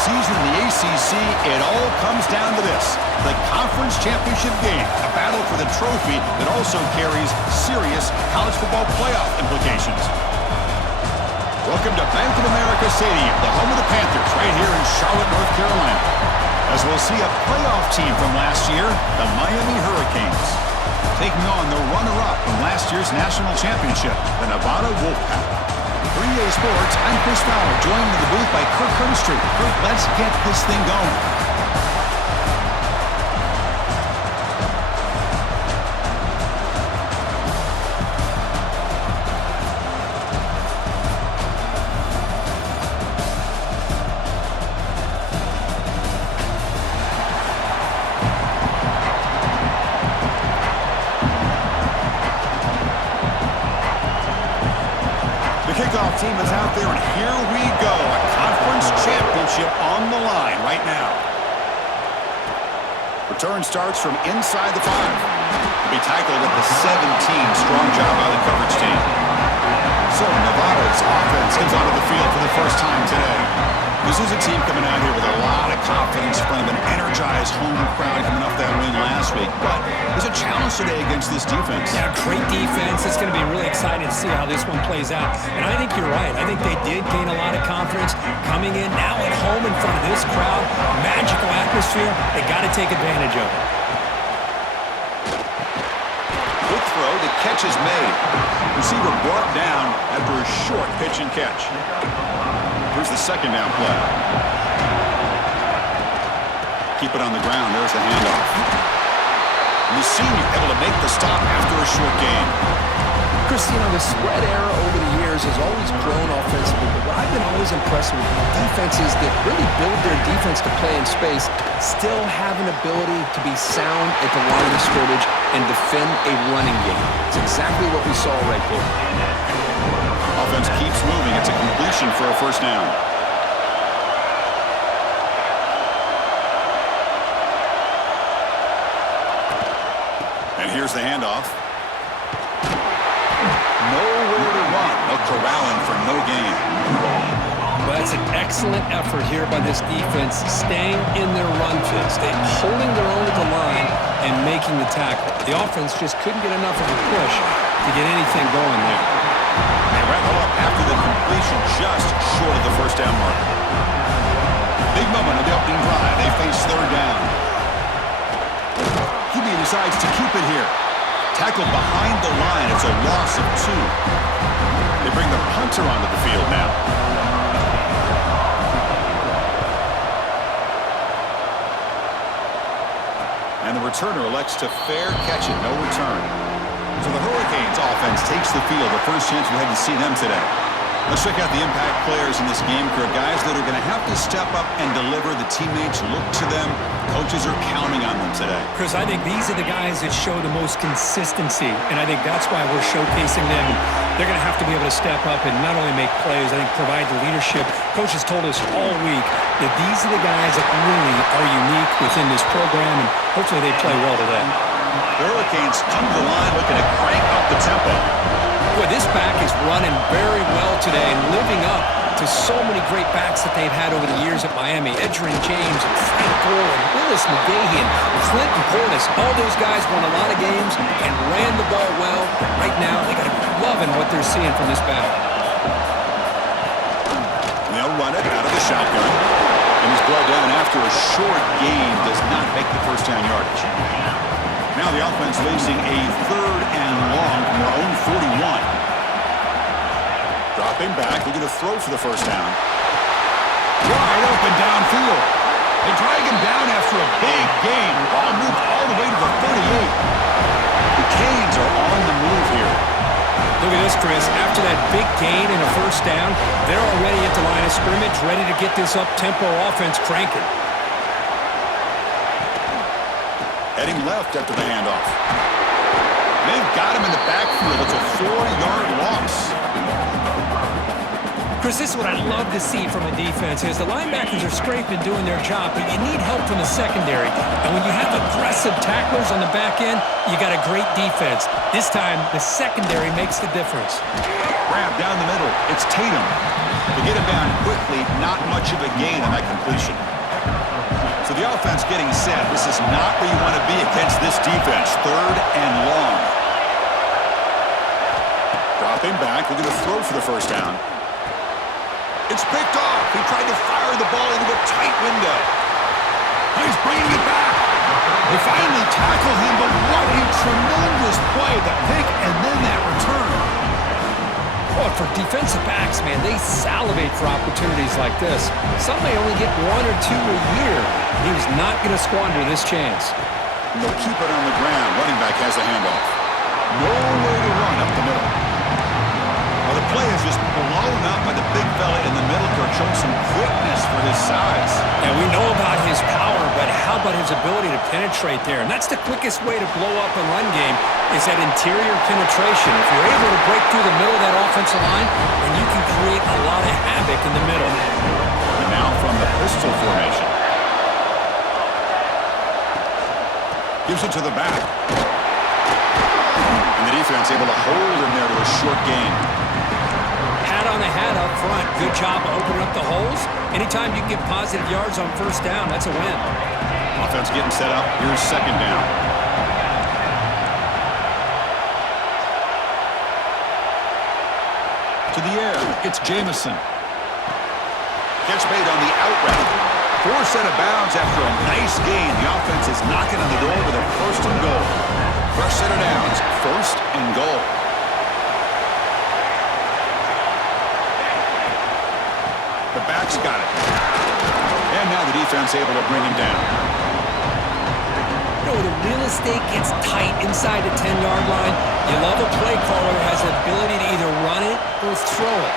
season in the ACC, it all comes down to this: the conference championship game, a battle for the trophy that also carries serious college football playoff implications. Welcome to Bank of America Stadium, the home of the Panthers, right here in Charlotte, North Carolina, as we'll see a playoff team from last year, the Miami Hurricanes, taking on the runner-up from last year's national championship, the Nevada Wolfpack. 3A Sports, I'm Chris Fowler, joined in the booth by Kirk Herbstreit. Kirk, let's get this thing going. Kickoff team is out there, and here we go. A conference championship on the line right now. Return starts from inside the 5. To be tackled at the 17. Strong job by the coverage team. So Nevada's offense comes onto the field for the first time today. This is a team coming out here with a lot of confidence in front of an energized home crowd coming off that win last week. But there's a challenge today against this defense. Yeah, great defense. It's going to be really exciting to see how this one plays out. And I think you're right. I think they did gain a lot of confidence coming in now at home in front of this crowd. Magical atmosphere. They got to take advantage of it. Quick throw. The catch is made. Receiver brought down after a short pitch and catch. Here's the second down play. Keep it on the ground. There's the handoff. And the senior able to make the stop after a short gain. Christina, the spread era over the years has always grown offensively, but what I've been always impressed with defenses that really build their defense to play in space still have an ability to be sound at the line of scrimmage and defend a running game. It's exactly what we saw right there. Offense keeps moving. It's a completion for a first down. And here's the handoff. Nowhere to run. No corralling for no gain. Well, that's an excellent effort here by this defense, staying in their run fits. They're holding their own at the line and making the tackle. The offense just couldn't get enough of a push to get anything going there. They wrap it up after the completion, just short of the first down marker. Big moment of the opening drive. They face third down. QB decides to keep it here. Tackled behind the line. It's a loss of 2. They bring the punter onto the field now. And the returner elects to fair catch it. No return. So the Hurricanes offense takes the field. The first chance we had to see them today. Let's check out the impact players in this game, crew. Guys that are going to have to step up and deliver. The teammates look to them. Coaches are counting on them today. Chris, I think these are the guys that show the most consistency, and I think that's why we're showcasing them. They're going to have to be able to step up and not only make plays, I think provide the leadership. Coaches told us all week that these are the guys that really are unique within this program, and hopefully they play well today. The Hurricanes come to the line looking to crank up the tempo. Boy, this back is running very well today and living up to so many great backs that they've had over the years at Miami. Edgerrin James and Frank Gore and Willis McGahee and Clinton Portis. All those guys won a lot of games and ran the ball well. Right now, they got to be loving what they're seeing from this back. They'll run it out of the shotgun. And he's brought down after a short gain. Does not make the first down yardage. Now the offense facing a third and long from their own 41. Dropping back, looking to throw for the first down. Wide open downfield. They drag him down after a big gain. Ball moved all the way to the 38. The Canes are on the move here. Look at this, Chris. After that big gain and a first down, they're already at the line of scrimmage, ready to get this up-tempo offense cranking. Heading left after the handoff. They've got him in the backfield. It's a 4-yard loss. Chris, this is what I love to see from a defense is the linebackers are scraping doing their job, but you need help from the secondary. And when you have aggressive tacklers on the back end, you got a great defense. This time, the secondary makes the difference. Grab down the middle. It's Tatum. To get him down quickly, not much of a gain on that completion. So the offense getting set. This is not where you want to be against this defense. 3rd and long. Dropping back. Look at the throw for the first down. It's picked off. He tried to fire the ball into a tight window. He's bringing it back. They finally tackle him, but what a tremendous play. The pick and then that return. Oh, for defensive backs, man, they salivate for opportunities like this. Some may only get 1 or 2 a year. He was not going to squander this chance. And they'll keep it on the ground. Running back has the handoff. No way to run up the middle. Well, the play is just blown up by the big fella in the middle. Kirk showing some quickness for his size. And we know about his power, but how about his ability to penetrate there? And that's the quickest way to blow up a run game is that interior penetration. If you're able to break through the middle of that offensive line, then you can create a lot of havoc in the middle. And now from the pistol formation. Gives it to the back. And the defense able to hold him there to a short gain. Hat on the hat up front. Good job of opening up the holes. Anytime you can get positive yards on first down, that's a win. Offense getting set up. Here's 2nd down. To the air. It's Jamison. Catch made on the out route. Forced out of bounds after a nice gain. The offense is knocking on the door with a 1st and goal. Fresh set of downs. 1st and goal. The back's got it. And now the defense able to bring him down. You know, the real estate gets tight inside the 10-yard line. You love a play caller who has the ability to either run it or throw it.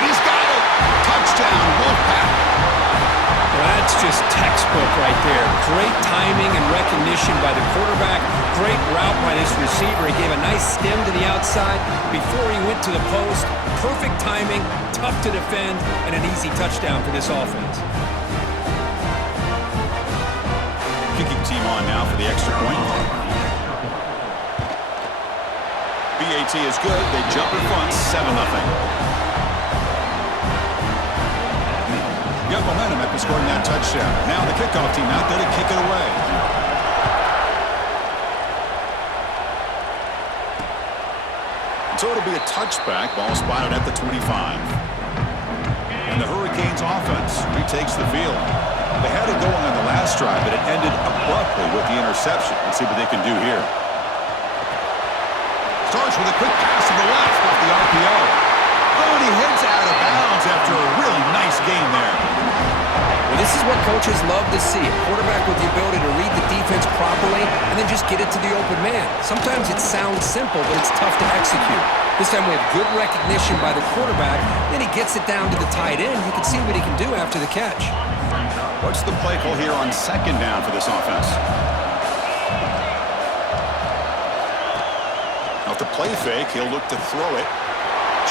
And he's got it. Touchdown, Wolfpack. Well, that's just textbook right there. Great timing and recognition by the quarterback. Great route by this receiver. He gave a nice stem to the outside before he went to the post. Perfect timing, tough to defend, and an easy touchdown for this offense. Kicking team on now for the extra point. BAT is good. They jump in front, 7-0. Got momentum after scoring that touchdown. Now the kickoff team out there to kick it away. So it'll be a touchback. Ball spotted at the 25. And the Hurricanes offense retakes the field. They had it going on the last drive, but it ended abruptly with the interception. Let's see what they can do here. Starts with a quick pass to the left off the RPO. Oh, and he heads out of bounds after a really nice game there. Well, this is what coaches love to see. A quarterback with the ability to read the defense properly and then just get it to the open man. Sometimes it sounds simple, but it's tough to execute. This time we have good recognition by the quarterback. Then he gets it down to the tight end. You can see what he can do after the catch. What's the play call here on 2nd down for this offense? Off the play fake, he'll look to throw it.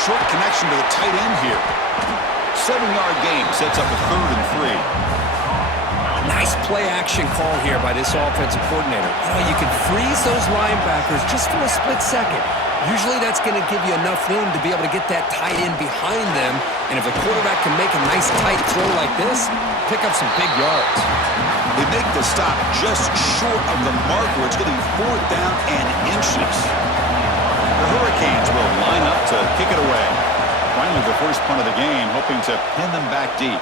Short connection to the tight end here. 7-yard gain sets up a 3rd and 3. Nice play action call here by this offensive coordinator. You can freeze those linebackers just for a split second. Usually that's going to give you enough room to be able to get that tight end behind them. And if the quarterback can make a nice tight throw like this, pick up some big yards. They make the stop just short of the marker. It's going to be 4th down and inches. The Hurricanes will line up to kick it away. Finally, the first punt of the game, hoping to pin them back deep.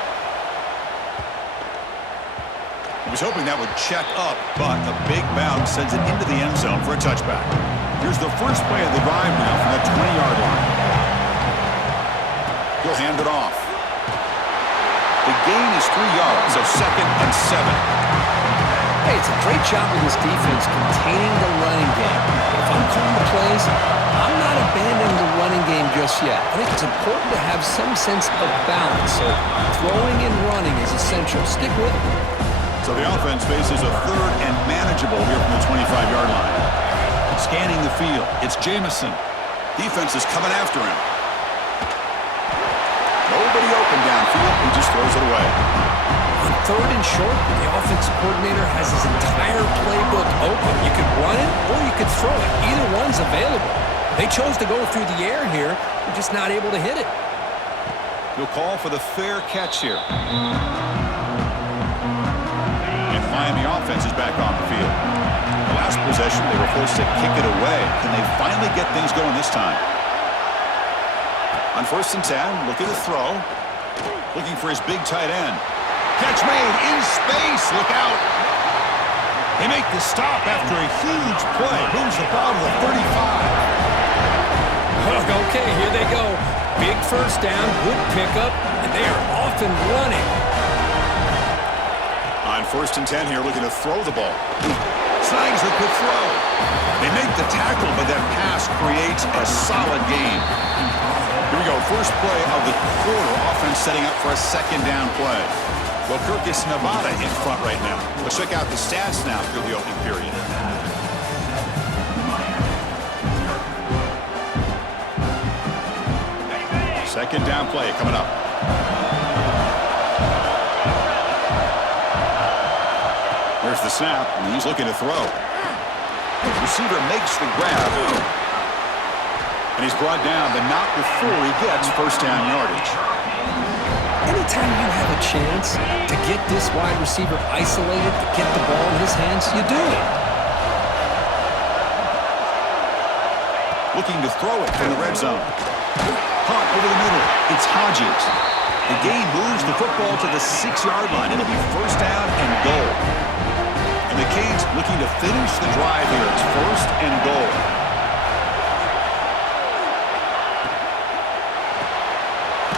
He was hoping that would check up, but a big bounce sends it into the end zone for a touchback. Here's the first play of the drive now from the 20-yard line. He'll hand it off. The gain is 3 yards, so 2nd and 7. Hey, it's a great job with this defense containing the running game. If I'm calling the plays, I'm not abandoning the running game just yet. I think it's important to have some sense of balance. So throwing and running is essential. Stick with it. So the offense faces a 3rd and manageable here from the 25-yard line. Scanning the field, it's Jamison. Defense is coming after him. Nobody open downfield. He just throws it away. On third and short, the offensive coordinator has his entire playbook open. You could run it or you could throw it. Either one's available. They chose to go through the air here. They're just not able to hit it. He'll call for the fair catch here. And the Miami offense is back on the field. The last possession, they were forced to kick it away. Can they finally get things going this time? On 1st and 10, looking to throw. Looking for his big tight end. Catch made in space. Look out. They make the stop after a huge play. Moves the ball to the 35. Okay, here they go. Big first down, good pickup, and they are off and running. On 1st and 10 here, looking to throw the ball. Snags a good throw. They make the tackle, but that pass creates a solid gain. Here we go, first play of the quarter. Offense setting up for a 2nd down play. Well, Kirk is Nevada in front right now. Let's check out the stats now through the opening period. Second down play coming up. Here's the snap, and he's looking to throw. Receiver makes the grab. And he's brought down, but not before he gets first down yardage. Anytime you have a chance to get this wide receiver isolated, to get the ball in his hands, you do it. Looking to throw it from the red zone. Hunt over the middle. It's Hodges. The game moves the football to the 6-yard line. It'll be first down and goal. And the Canes looking to finish the drive here. It's 1st and goal.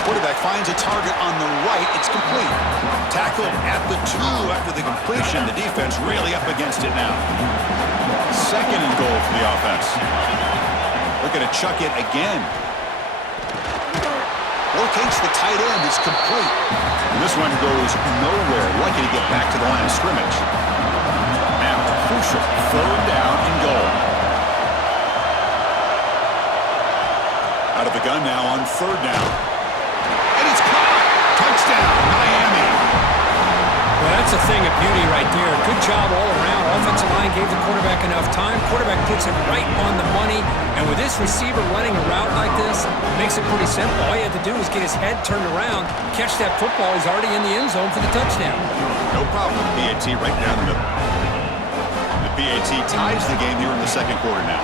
Quarterback finds a target on the right. It's complete. Tackled at the 2 after the completion. The defense really up against it now. 2nd and goal for the offense. Looking to chuck it again. Locates the tight end. It's complete. And this one goes nowhere. Lucky to get back to the line of scrimmage. Now, crucial 3rd down and goal. Out of the gun now on 3rd down. And it's caught. Touchdown, Miami. Well, that's a thing of beauty right there. Good job all around. Offensive line gave the quarterback enough time. Quarterback puts it right on the money. And with this receiver running a route like this, makes it pretty simple. All you had to do was get his head turned around, catch that football. He's already in the end zone for the touchdown. No problem with the PAT right down the middle. The PAT ties the game here in the 2nd quarter now.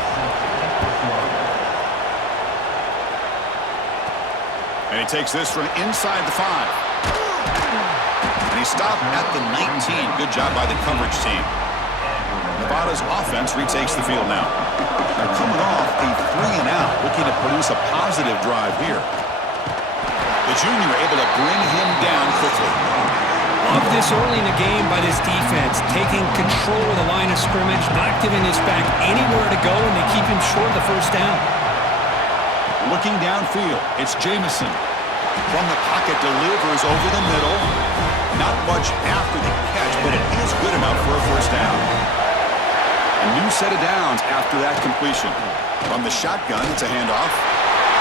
And he takes this from inside the 5. And he stopped at the 19. Good job by the coverage team. Nevada's offense retakes the field now. They're coming off a 3-and-out, looking to produce a positive drive here. The junior able to bring him down quickly. Love this early in the game by this defense, taking control of the line of scrimmage, not giving this back anywhere to go, and they keep him short of the first down. Looking downfield, it's Jamison. From the pocket, delivers over the middle. Not much after the catch, but it is good enough for a first down. A new set of downs after that completion. From the shotgun, it's a handoff.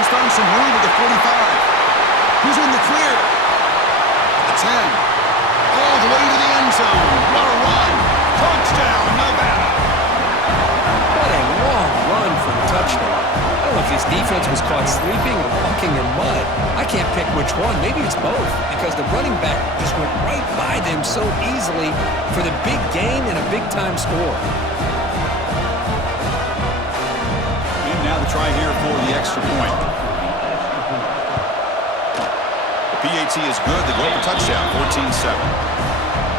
He's found some room at the 45. He's in the clear. The 10. All the way to the end zone. What a run. Touchdown, Nevada. What a long run for the touchdown. I don't know if his defense was caught sleeping or walking in mud. I can't pick which one. Maybe it's both, because the running back just went right by them so easily for the big gain and a big-time score. And now the try here for the extra point. The PAT is good. They go up a touchdown, 14-7.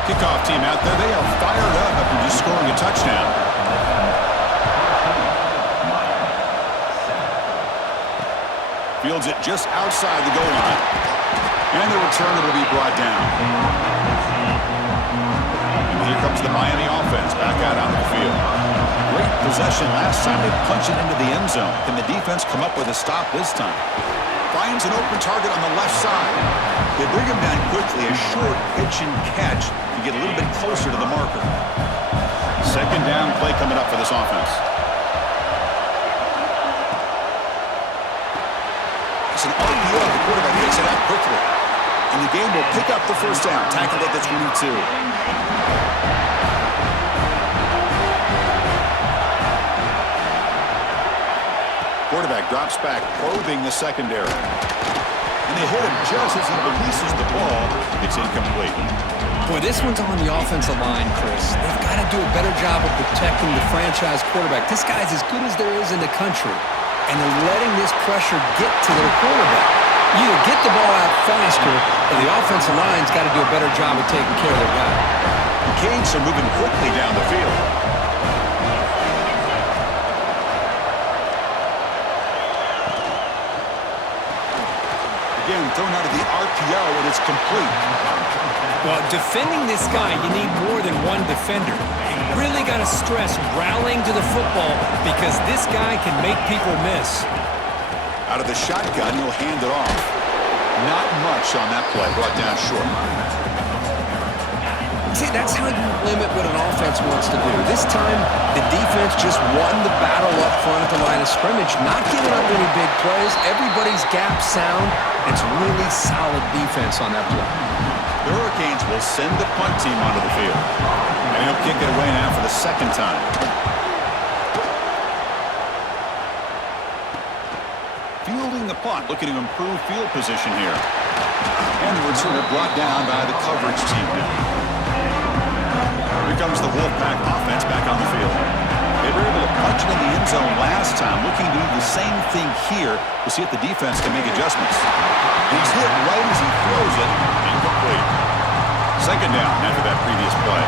Kickoff team out there. They are fired up after just scoring a touchdown. Fields it just outside the goal line. And the return will be brought down. And here comes the Miami offense back out onto the field. Great possession last time. They punch it into the end zone. Can the defense come up with a stop this time? Finds an open target on the left side. They bring him down quickly. A short pitch and catch to get a little bit closer to the marker. 2nd down play coming up for this offense. It's an RPO. The quarterback gets it out quickly. And the game will pick up the first down. Tackled at the 22. Quarterback drops back, probing the secondary. And they hit him just as he releases the ball. It's incomplete. Boy, this one's on the offensive line, Chris. They've got to do a better job of protecting the franchise quarterback. This guy's as good as there is in the country, and they're letting this pressure get to their quarterback. You either get the ball out faster, or the offensive line's got to do a better job of taking care of their guy. The Canes are moving quickly down the field. Again, thrown out of the RPO, and it's complete. Well, defending this guy, you need more than one defender. You really got to stress rallying to the football because this guy can make people miss. Out of the shotgun, he'll hand it off. Not much on that play, brought down short. See, that's how you limit what an offense wants to do. This time, the defense just won the battle up front at the line of scrimmage, not giving up any big plays. Everybody's gap sound. It's really solid defense on that play. The Hurricanes will send the punt team onto the field. And he'll kick it away now for the second time. Fielding the punt, looking to improve field position here. And the returner brought down by the coverage team now. Here comes the Wolfpack offense back on the field. They were able to punch it in the end zone last time, looking to do the same thing here to see if the defense can make adjustments. He's hit right as he throws it. Incomplete. Second down after that previous play.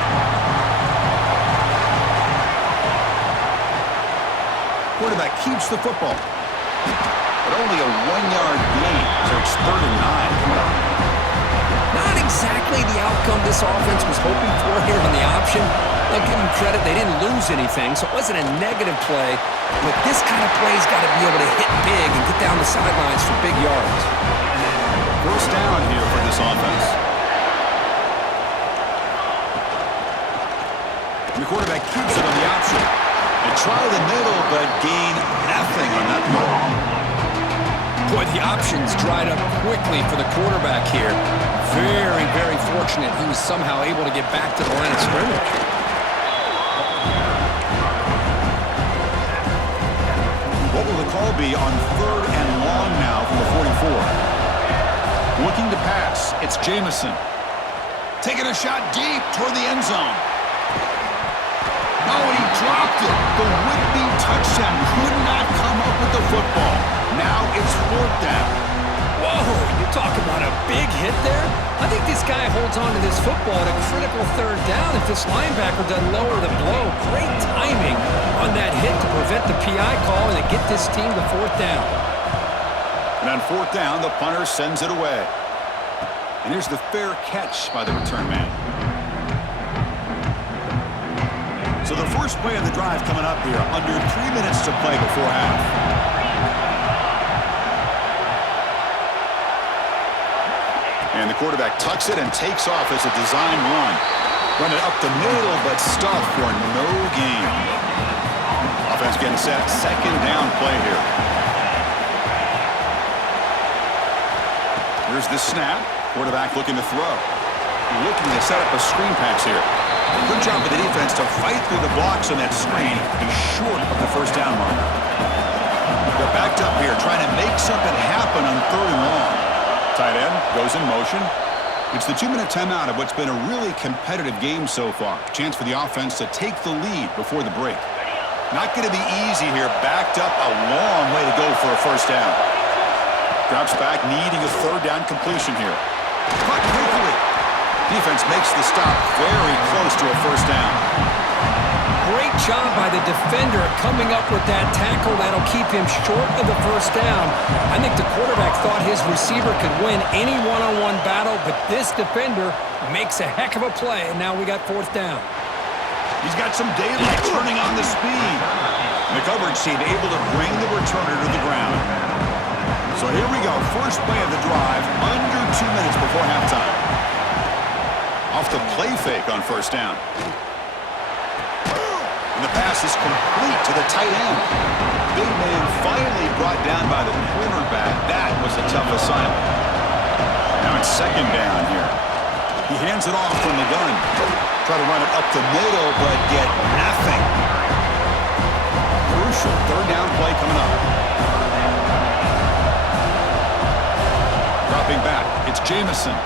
Quarterback keeps the football. But only a 1-yard gain, so it's 3rd and 9 coming up. Not exactly the outcome this offense was hoping for here on the option. I'll give them credit, they didn't lose anything, so it wasn't a negative play. But this kind of play's got to be able to hit big and get down the sidelines for big yards. First down here for this offense. And the quarterback keeps it on the option. They try the middle, but gain nothing on that play. Boy, the options dried up quickly for the quarterback here. Very, very fortunate he was somehow able to get back to the line of scrimmage. What will the call be on 3rd and long now from the 44? Looking to pass, it's Jamison. Taking a shot deep toward the end zone. Oh, and he dropped it. The would-be touchdown could not come up with the football. Now it's 4th down. Whoa, you talk about a big hit there? I think this guy holds on to this football at a critical 3rd down if this linebacker doesn't lower the blow. Great timing on that hit to prevent the PI call and to get this team to 4th down. And on 4th down, the punter sends it away. And here's the fair catch by the return man. So the first play of the drive coming up here, under 3 minutes to play before half. And the quarterback tucks it and takes off as a design run. Run it up the middle, but stuffed for no gain. Offense getting set. Second down play here. Here's the snap. Quarterback looking to throw. Looking to set up a screen pass here. Good job by the defense to fight through the blocks on that screen. He's short of the first down mark. They're backed up here, trying to make something happen on 3rd and long. Tight end goes in motion. It's the 2-minute timeout of what's been a really competitive game so far. Chance for the offense to take the lead before the break. Not going to be easy here. Backed up a long way to go for a first down. Drops back, needing a 3rd down completion here. Caught quickly. Defense makes the stop very close to a first down. Great job by the defender coming up with that tackle that'll keep him short of the first down. I think the quarterback thought his receiver could win any one-on-one battle, but this defender makes a heck of a play, and now we got 4th down. He's got some daylight turning on the speed. And the coverage team able to bring the returner to the ground. So here we go, first play of the drive, under 2 minutes before halftime. Off the play fake on first down. And the pass is complete to the tight end. Big man finally brought down by the cornerback. That was a tough assignment. Now it's second down here. He hands it off from the gun. Try to run it up the middle, but get nothing. Crucial third down play coming up. Dropping back, it's Jamison.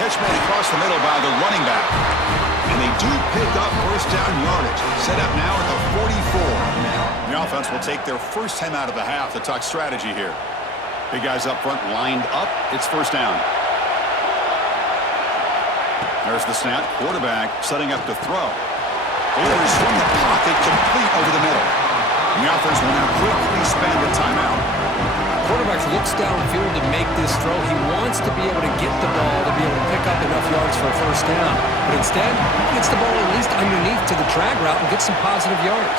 Catch made across the middle by the running back. And they do pick up first down yardage. Set up now at the 44. The offense will take their first time out of the half to talk strategy here. Big guys up front lined up. It's first down. There's the snap. Quarterback setting up to throw. Delivers from the pocket, complete over the middle. And the offense will now quickly spend a timeout. Quarterback looks downfield to make this throw. He wants to be able to get the ball to be able to pick up enough yards for a first down. But instead, he gets the ball at least underneath to the drag route and gets some positive yards.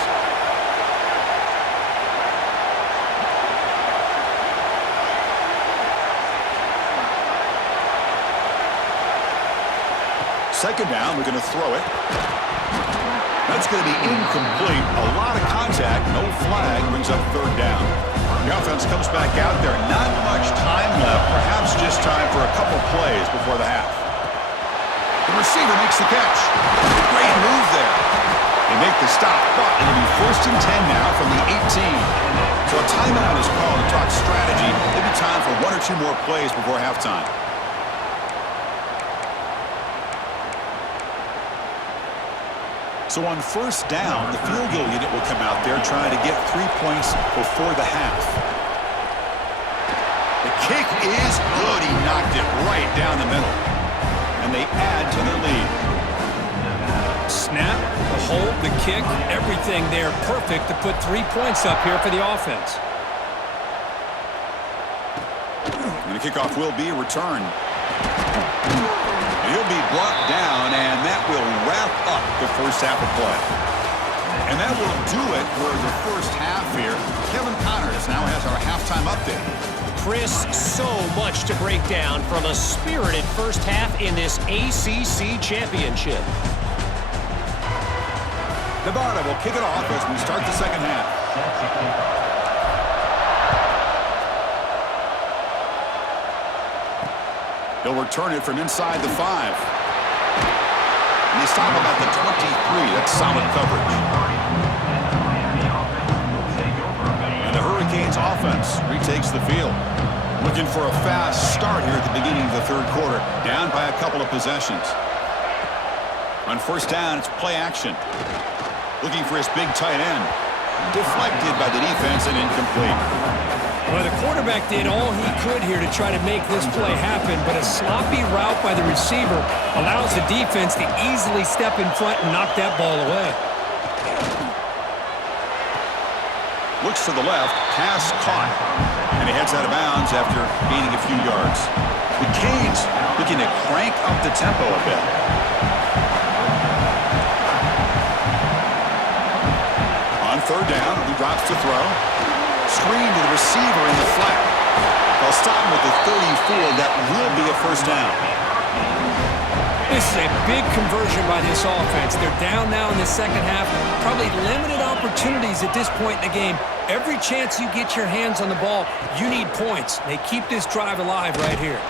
Second down, we're going to throw it. That's going to be incomplete. A lot of contact, no flag, brings up third down. The offense comes back out there. Not much time left. Perhaps just time for a couple plays before the half. The receiver makes the catch. Great move there. They make the stop, but it'll be first and 10 now from the 18. So a timeout is called to talk strategy. Maybe time for one or two more plays before halftime. So on first down, the field goal unit will come out there trying to get 3 points before the half. The kick is good. He knocked it right down the middle. And they add to their lead. Snap, the hold, the kick, everything there perfect to put 3 points up here for the offense. And the kickoff will be returned. He'll be brought down, and that will wrap up the first half of play. And that will do it for the first half here. Kevin Connors now has our halftime update. Chris, so much to break down from a spirited first half in this ACC championship. Nevada will kick it off as we start the second half. He'll return it from inside the 5. And they stop him at the 23. That's solid coverage. And the Hurricanes offense retakes the field. Looking for a fast start here at the beginning of the third quarter. Down by a couple of possessions. On first down, it's play action. Looking for his big tight end. Deflected by the defense and incomplete. Well, the quarterback did all he could here to try to make this play happen, but a sloppy route by the receiver allows the defense to easily step in front and knock that ball away. Looks to the left, pass caught, and he heads out of bounds after gaining a few yards. The Canes looking to crank up the tempo a bit. On third down, he drops to throw. Screen to the receiver in the flat. They'll stop him with the 34. That will be a first down. This is a big conversion by this offense. They're down now in the second half. Probably limited opportunities at this point in the game. Every chance you get your hands on the ball, you need points. They keep this drive alive right here.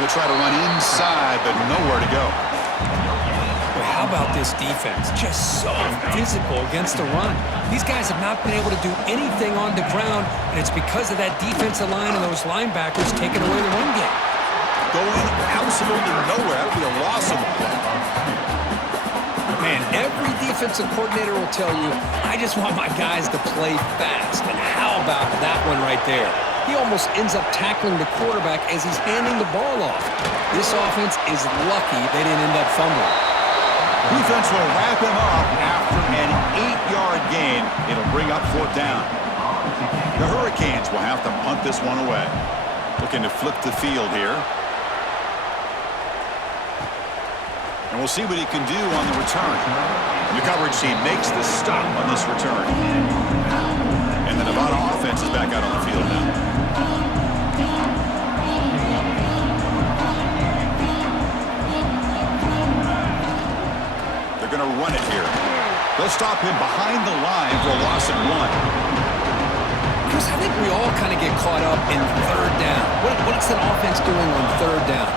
They'll try to run inside, but nowhere to go. How about this defense? Just so physical against the run. These guys have not been able to do anything on the ground, and it's because of that defensive line and those linebackers taking away the run game. Going absolutely nowhere. That would be a loss of the play. Man, every defensive coordinator will tell you, I just want my guys to play fast. And how about that one right there? He almost ends up tackling the quarterback as he's handing the ball off. This offense is lucky they didn't end up fumbling. Defense will wrap him up after an 8-yard gain. It'll bring up fourth down. The Hurricanes will have to punt this one away. Looking to flip the field here. And we'll see what he can do on the return. The coverage team makes the stop on this return. And the Nevada offense is back out on the field now. They're going to run it here. They'll stop him behind the line for a loss of 1. Chris, I think we all kind of get caught up in third down. What's an offense doing on third down?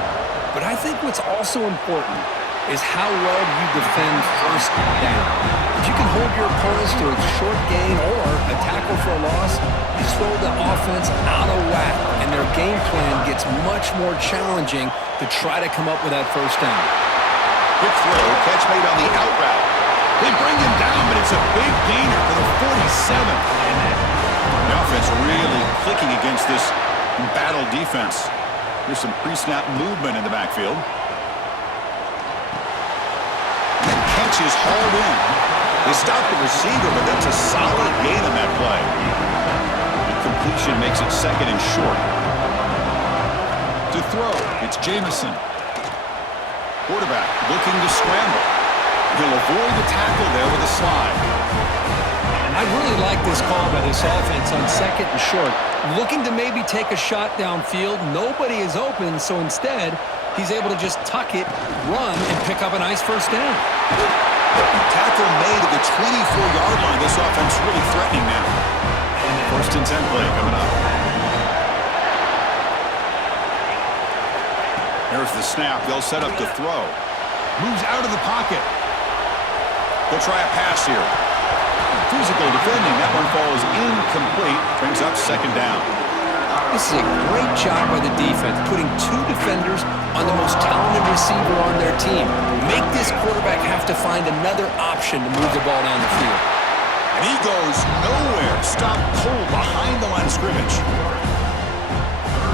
But I think what's also important is how well you defend first down. If you can hold your opponents to a short gain or a tackle for a loss, you throw the offense out of whack, and their game plan gets much more challenging to try to come up with that first down. Quick throw, catch made on the out route. They bring him down, but it's a big gainer for the 47. The offense really clicking against this battle defense. There's some pre-snap movement in the backfield. The catch is hauled in. They stop the receiver, but that's a solid gain on that play. The completion makes it second and short. To throw, it's Jamison. Quarterback looking to scramble. He'll avoid the tackle there with a slide. I really like this call by this offense on second and short. Looking to maybe take a shot downfield. Nobody is open, so instead, he's able to just tuck it, run, and pick up a nice first down. Tackle made at the 24-yard line. This offense really threatening now. First and 10 play coming up. There's the snap. They'll set up to throw. Moves out of the pocket. They'll try a pass here. Physical defending. That one falls incomplete. Brings up second down. This is a great job by the defense, putting two defenders on the most talented receiver on their team. Make this quarterback have to find another option to move the ball down the field. And he goes nowhere. Stop cold behind the line of scrimmage.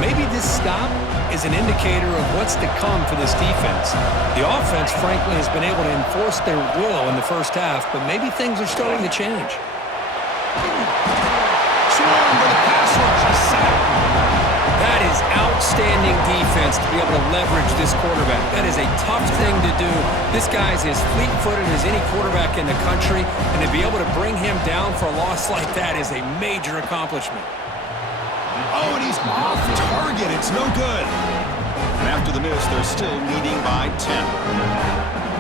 Maybe this stop is an indicator of what's to come for this defense. The offense, frankly, has been able to enforce their will in the first half, but maybe things are starting to change. Swarm with a pass rush. A sack. That is outstanding defense to be able to leverage this quarterback. That is a tough thing to do. This guy's as fleet-footed as any quarterback in the country, and to be able to bring him down for a loss like that is a major accomplishment. Oh, and he's off target. It's no good. And after the miss, they're still leading by 10.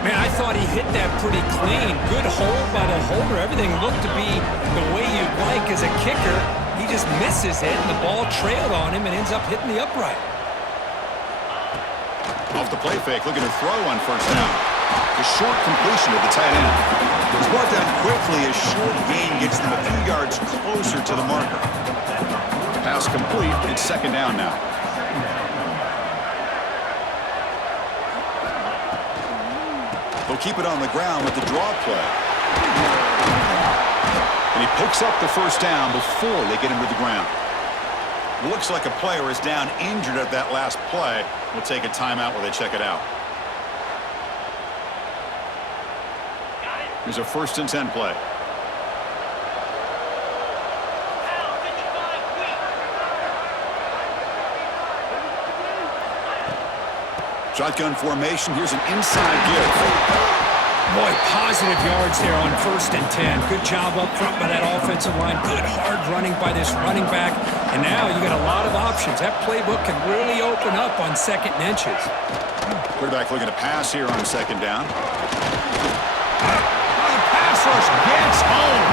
Man, I thought he hit that pretty clean. Good hold by the holder. Everything looked to be the way you'd like as a kicker. He just misses it, and the ball trailed on him and ends up hitting the upright. Off the play fake, looking to throw on first down. The short completion of the tight end. It's brought down quickly as short gain gets them a few yards closer to the marker. Pass complete. It's second down now. They'll keep it on the ground with the draw play. And he picks up the first down before they get him to the ground. Looks like a player is down injured at that last play. We'll take a timeout while they check it out. Here's a first and 10 play. Shotgun formation. Here's an inside give. Boy, positive yards there on first and 10. Good job up front by that offensive line. Good hard running by this running back. And now you got a lot of options. That playbook can really open up on second and inches. Quarterback looking to pass here on second down. The pass rush gets home.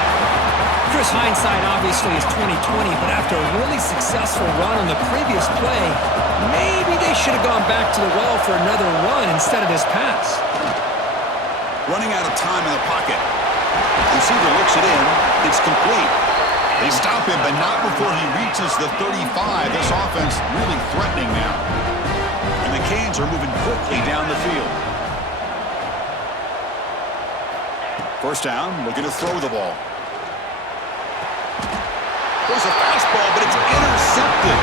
Chris, hindsight obviously is 20/20, but after a really successful run on the previous play, maybe they should have gone back to the well for another run instead of this pass. Running out of time in the pocket. Receiver looks it in. It's complete. They stop him, but not before he reaches the 35. This offense really threatening now. And the Canes are moving quickly down the field. First down, looking to throw the ball. There's a fastball, but it's intercepted.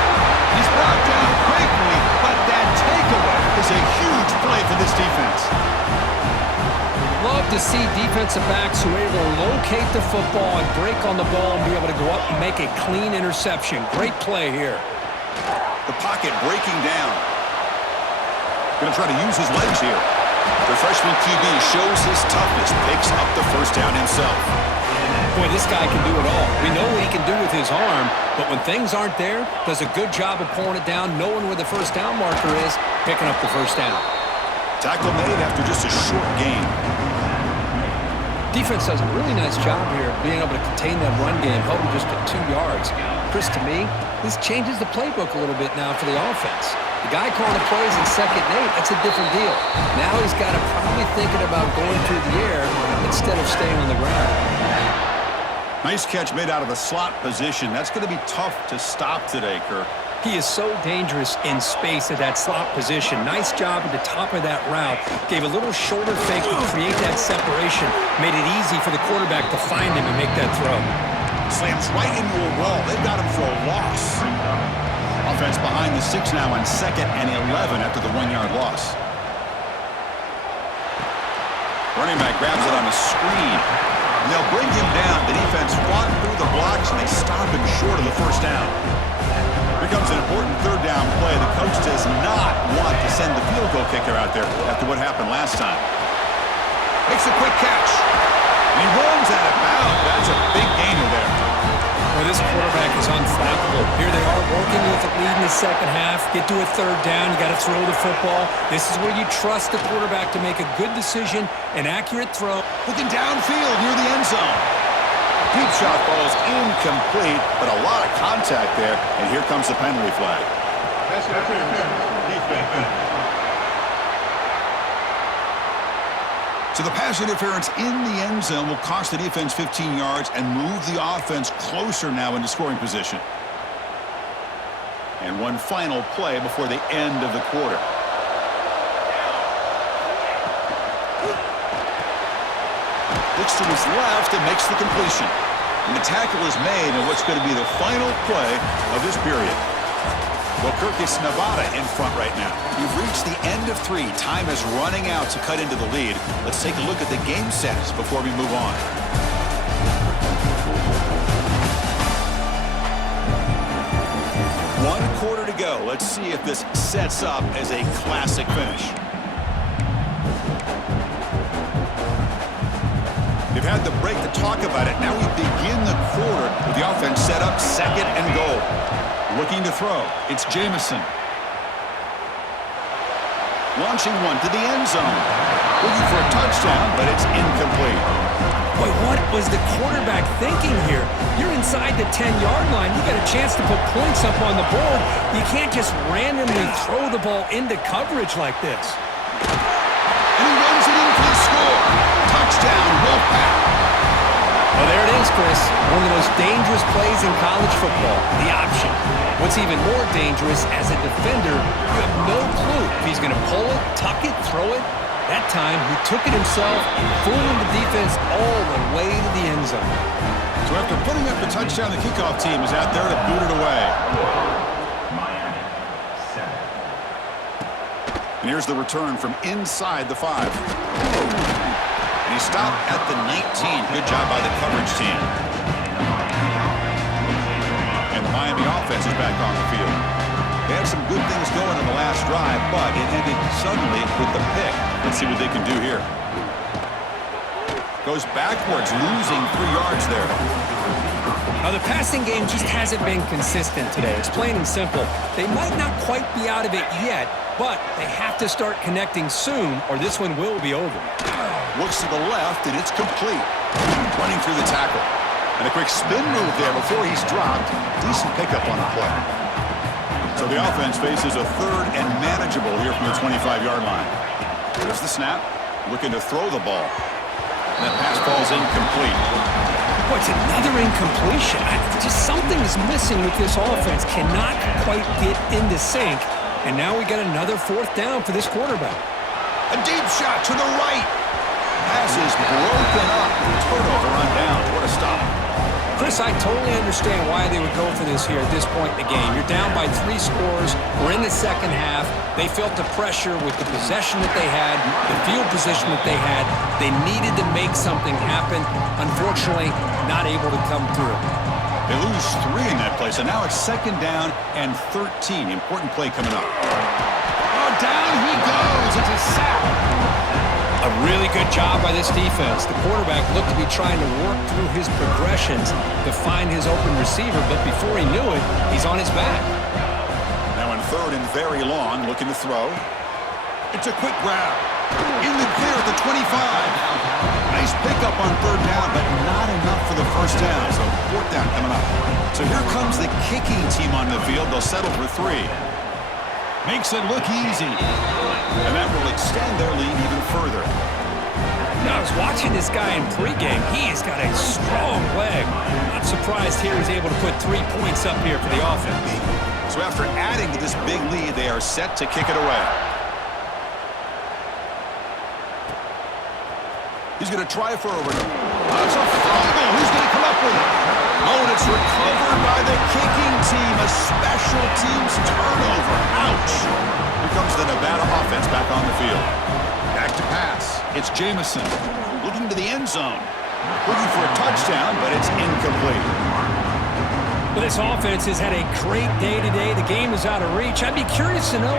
He's brought down quickly, but that takeaway is a huge play for this defense. Love to see defensive backs who are able to locate the football and break on the ball and be able to go up and make a clean interception. Great play here. The pocket breaking down. Going to try to use his legs here. The freshman QB shows his toughness, picks up the first down himself. Boy, this guy can do it all. We know what he can do with his arm, but when things aren't there, does a good job of pulling it down, knowing where the first down marker is, picking up the first down. Tackle made after just a short gain. Defense does a really nice job here of being able to contain that run game, held him just at 2 yards. Chris, to me, this changes the playbook a little bit now for the offense. The guy calling the plays in 2nd and 8, that's a different deal. Now he's got to probably thinking about going through the air instead of staying on the ground. Nice catch made out of the slot position. That's going to be tough to stop today, Kirk. He is so dangerous in space at that slot position. Nice job at the top of that route. Gave a little shoulder fake to create that separation. Made it easy for the quarterback to find him and make that throw. Slams right into a wall. They've got him for a loss. Offense behind the 6 now on 2nd and 11 after the 1-yard loss. Running back grabs it on a screen. And they'll bring him down. The defense fought through the blocks, and they stop him short of the 1st down. Here comes an important 3rd down play. The coach does not want to send the field goal kicker out there after what happened last time. Makes a quick catch. And he runs out of bounds. That's a big gainer there. Well, this quarterback is unflappable. Here they are working with the lead in the 2nd half. Get to a 3rd down. You got to throw the football. This is where you trust the quarterback to make a good decision, an accurate throw. Looking downfield near the end zone. Deep shot falls incomplete, but a lot of contact there, and here comes the penalty flag. So the pass interference in the end zone will cost the defense 15 yards and move the offense closer now into scoring position. And one final play before the end of the quarter. Looks to his left and makes the completion. And the tackle is made in what's going to be the final play of this period. Well, Kirk, it's Nevada in front right now. We've reached the end of 3. Time is running out to cut into the lead. Let's take a look at the game stats before we move on. One quarter to go. Let's see if this sets up as a classic finish. They've had the break to talk about it. Now we begin the quarter with the offense set up 2nd and goal. Looking to throw. It's Jamison. Launching one to the end zone. Looking for a touchdown, but it's incomplete. Boy, what was the quarterback thinking here? You're inside the 10-yard line. You got a chance to put points up on the board. You can't just randomly throw the ball into coverage like this. And he runs it in for the score. Touchdown, Wolfpack. Well, there it is, Chris. One of the most dangerous plays in college football, the option. What's even more dangerous, as a defender, you have no clue if he's going to pull it, tuck it, throw it. That time, he took it himself, fooling the defense all the way to the end zone. So after putting up the touchdown, the kickoff team is out there to boot it away. And here's the return from inside the 5. And he stopped at the 19. Good job by the coverage team. And the Miami offense is back on the field. They had some good things going in the last drive, but it ended suddenly with the pick. Let's see what they can do here. Goes backwards, losing 3 yards there. Now, the passing game just hasn't been consistent today. It's plain and simple. They might not quite be out of it yet, but they have to start connecting soon, or this one will be over. Looks to the left, and it's complete. Running through the tackle. And a quick spin move there before he's dropped. Decent pickup on the play. So the offense faces a 3rd and manageable here from the 25-yard line. There's the snap. Looking to throw the ball. And that pass falls incomplete. Boy, it's another incompletion. Just something's missing with this offense. Cannot quite get into sync. And now we got another 4th down for this quarterback. A deep shot to the right. Pass is broken up. Turnover on downs. What a stop. Chris, I totally understand why they would go for this here at this point in the game. You're down by 3 scores. We're in the 2nd half. They felt the pressure with the possession that they had, the field position that they had. They needed to make something happen. Unfortunately, not able to come through. They lose 3 in that play, so now it's 2nd down and 13. Important play coming up. Oh, down he goes. It's a sack. A really good job by this defense. The quarterback looked to be trying to work through his progressions to find his open receiver, but before he knew it, he's on his back. Now in 3rd and very long, looking to throw. It's a quick grab. In the clear at the 25. Nice pickup on third down, but not enough for the first down. So fourth down coming up. So here comes the kicking team on the field. They'll settle for 3. Makes it look easy. And that will extend their lead even further. Now, I was watching this guy in pregame. He's got a strong leg. Not surprised here he's able to put 3 points up here for the offense. So after adding to this big lead, they are set to kick it away. He's going to try for a return. Oh, it's a fumble. Who's going to come up with it? Oh, and it's recovered by the kicking team. A special teams turnover. Ouch. Here comes the Nevada offense back on the field. Back to pass. It's Jamison looking to the end zone. Looking for a touchdown, but it's incomplete. Well, this offense has had a great day today. The game is out of reach. I'd be curious to know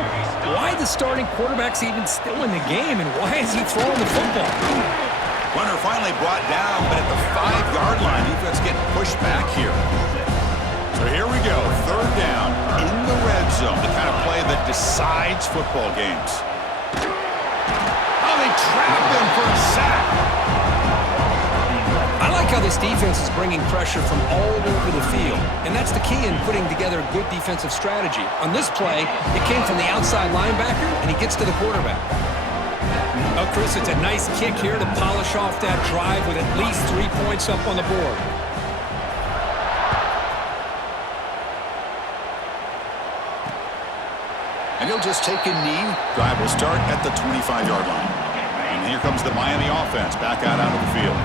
why the starting quarterback's even still in the game and why is he throwing the football? Runner finally brought down, but at the 5-yard line, defense getting pushed back here. So here we go, third down in the red zone, the kind of play that decides football games. Oh, they trap him for a sack. I like how this defense is bringing pressure from all over the field, and that's the key in putting together a good defensive strategy. On this play, it came from the outside linebacker, and he gets to the quarterback. Oh, Chris, it's a nice kick here to polish off that drive with at least 3 points up on the board. And he'll just take a knee. Drive will start at the 25-yard line. And here comes the Miami offense back out onto the field.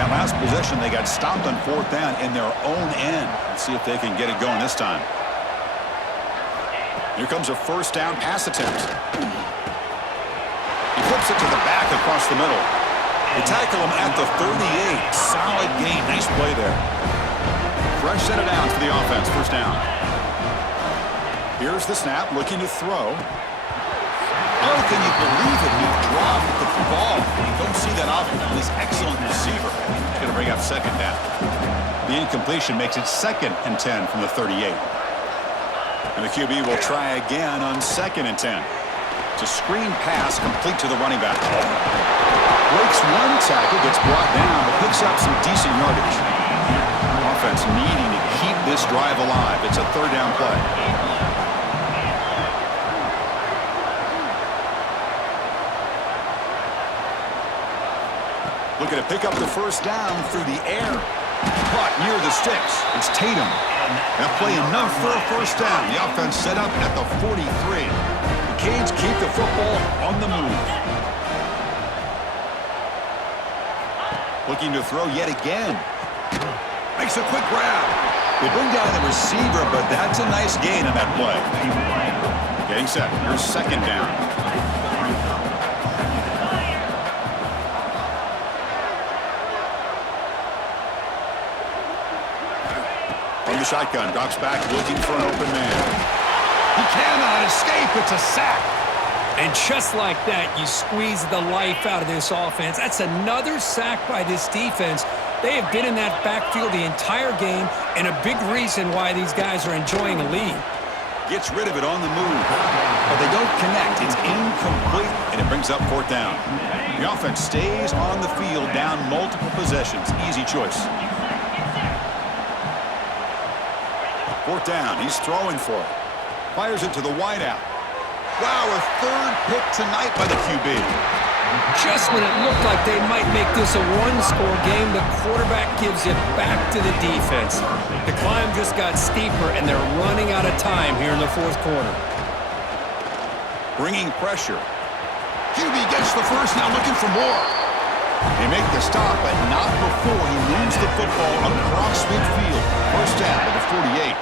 That last possession, they got stopped on fourth down in their own end. Let's see if they can get it going this time. Here comes a first down pass attempt. He flips it to the back across the middle. They tackle him at the 38. Solid gain. Nice play there. Fresh set of downs for the offense. First down. Here's the snap, looking to throw. Oh, can you believe it? He dropped the ball. You don't see that often from this excellent receiver. He's going to bring up second down. The incompletion makes it 2nd and 10 from the 38. And the QB will try again on 2nd and 10. It's a screen pass complete to the running back. Breaks one tackle, gets brought down, but picks up some decent yardage. Offense needing to keep this drive alive. It's a third down play. Looking to pick up the first down through the air. Caught near the sticks. It's Tatum. That play enough for a first down. The offense set up at the 43. The Canes keep the football on the move. Looking to throw yet again. Makes a quick grab. They bring down the receiver, but that's a nice gain on that play. Getting set. Here's second down. From the shotgun, drops back, looking for an open man. He cannot escape. It's a sack. And just like that, you squeeze the life out of this offense. That's another sack by this defense. They have been in that backfield the entire game, and a big reason why these guys are enjoying a lead. Gets rid of it on the move, but they don't connect. It's incomplete, and it brings up fourth down. The offense stays on the field, down multiple possessions. Easy choice. Fourth down, he's throwing for it. Fires it to the wideout. Wow, a third pick tonight by the QB. Just when it looked like they might make this a one-score game, the quarterback gives it back to the defense. The climb just got steeper, and they're running out of time here in the fourth quarter. Bringing pressure. QB gets the first, now looking for more. They make the stop, but not before he moves the football across midfield. First down to the 48.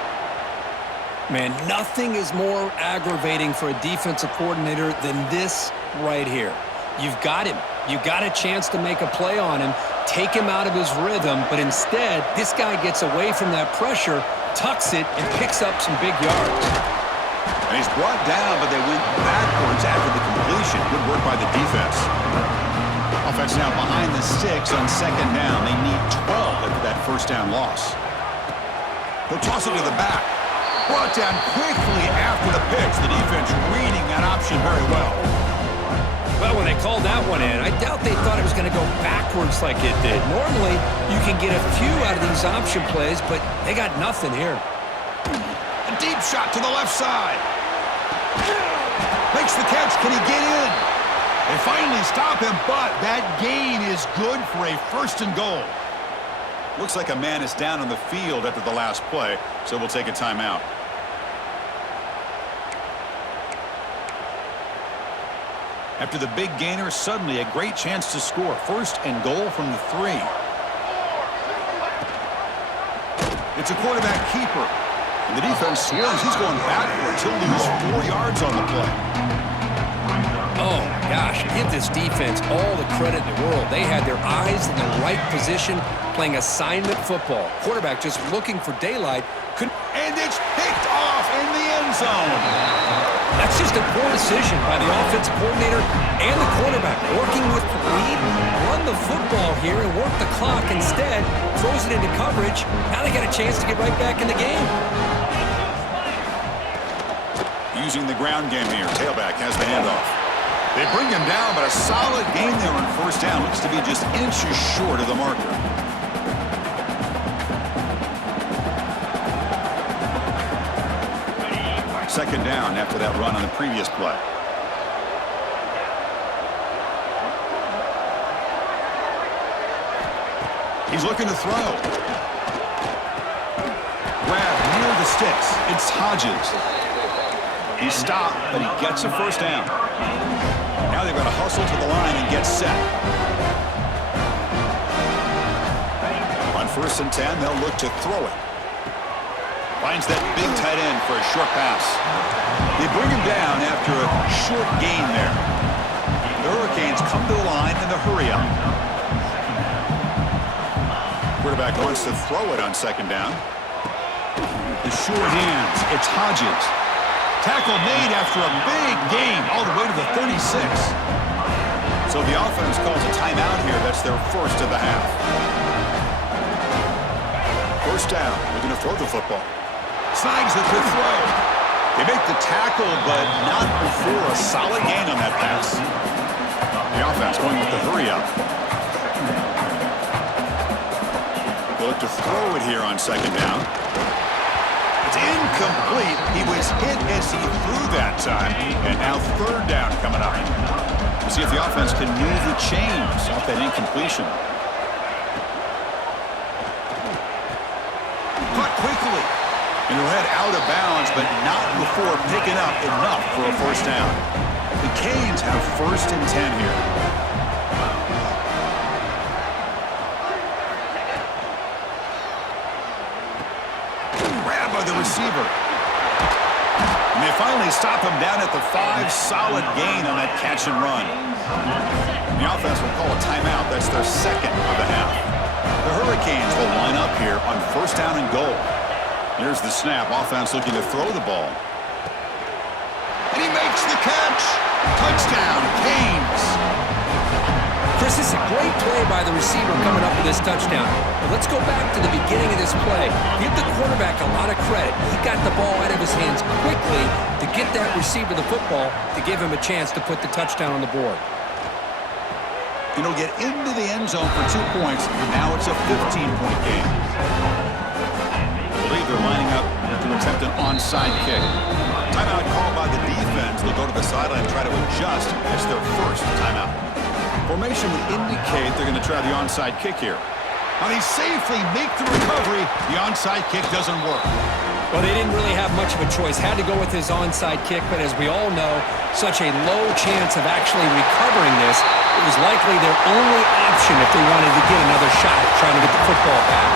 Man, nothing is more aggravating for a defensive coordinator than this right here. You've got him. You got a chance to make a play on him, take him out of his rhythm, but instead, this guy gets away from that pressure, tucks it, and picks up some big yards. And he's brought down, but they went backwards after the completion. Good work by the defense. Offense now behind the sticks on second down. They need 12 after that first down loss. They'll toss it to the back. Brought down quickly after the pitch. The defense reading that option very well. Well, when they called that one in, I doubt they thought it was going to go backwards like it did. Normally, you can get a few out of these option plays, but they got nothing here. A deep shot to the left side. Makes the catch. Can he get in? They finally stop him, but that gain is good for a 1st and goal. Looks like a man is down on the field after the last play, so we'll take a timeout. After the big gainer, suddenly a great chance to score. 1st and goal from the 3. It's a quarterback keeper. And the defense swarms. He's going backwards. He'll lose 4 yards on the play. Oh, my gosh. Give this defense all the credit in the world. They had their eyes in the right position, playing assignment football. Quarterback just looking for daylight. And it's picked off in the end zone. That's just a poor decision by the offensive coordinator and the quarterback. Working with the lead, run the football here and work the clock. Instead, throws it into coverage. Now they got a chance to get right back in the game. Using the ground game here. Tailback has the handoff. They bring him down, but a solid gain there on 1st down. Looks to be just inches short of the marker. Second down after that run on the previous play. He's looking to throw. Grab near the sticks. It's Hodges. He stopped, but he gets a 1st down. Now they've got to hustle to the line and get set. On 1st and 10, they'll look to throw it. Finds that big tight end for a short pass. They bring him down after a short gain there. The Hurricanes come to the line in the hurry-up. Quarterback wants to throw it on 2nd down. The short hands. It's Hodges. Tackle made after a big gain all the way to the 36. So the offense calls a timeout here. That's their 1st of the half. 1st down. They're going to throw the football. Snags it to throw. They make the tackle, but not before a solid gain on that pass. The offense going with the hurry-up. They'll look to throw it here on 2nd down. It's incomplete. He was hit as he threw that time. And now 3rd down coming up. We'll see if the offense can move the chains off that incompletion. Caught quickly. And he'll head out of bounds, but not before picking up enough for a 1st down. The Canes have 1st and 10 here. Grab by the receiver. And they finally stop him down at the 5. Solid gain on that catch and run. The offense will call a timeout. That's their 2nd of the half. The Hurricanes will line up here on 1st down and goal. Here's the snap. Offense looking to throw the ball. And he makes the catch. Touchdown, Canes. Chris, this is a great play by the receiver coming up with this touchdown. But let's go back to the beginning of this play. Give the quarterback a lot of credit. He got the ball out of his hands quickly to get that receiver the football to give him a chance to put the touchdown on the board. You know, get into the end zone for 2 points. Now it's a 15-point game. I believe they're lining up to attempt an onside kick. Timeout called by the defense. They'll go to the sideline and try to adjust. It's their 1st timeout. Formation would indicate they're going to try the onside kick here. Now they safely make the recovery. The onside kick doesn't work. Well, they didn't really have much of a choice. Had to go with his onside kick, but as we all know, such a low chance of actually recovering this. It was likely their only option if they wanted to get another shot at trying to get the football back.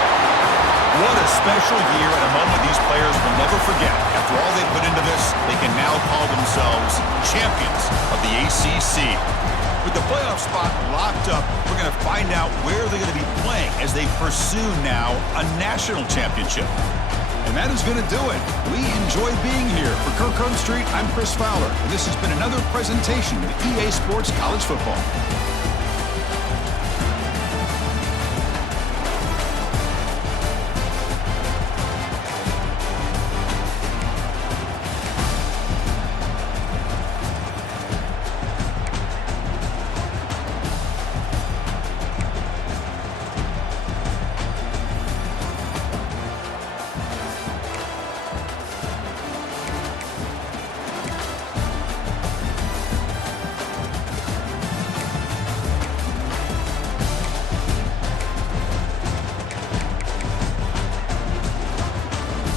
What a special year and a moment these players will never forget. After all they put into this, they can now call themselves champions of the ACC. With the playoff spot locked up, we're going to find out where they're going to be playing as they pursue now a national championship. And that is going to do it. We enjoy being here. For Kirk Street, I'm Chris Fowler, and this has been another presentation of EA Sports College Football.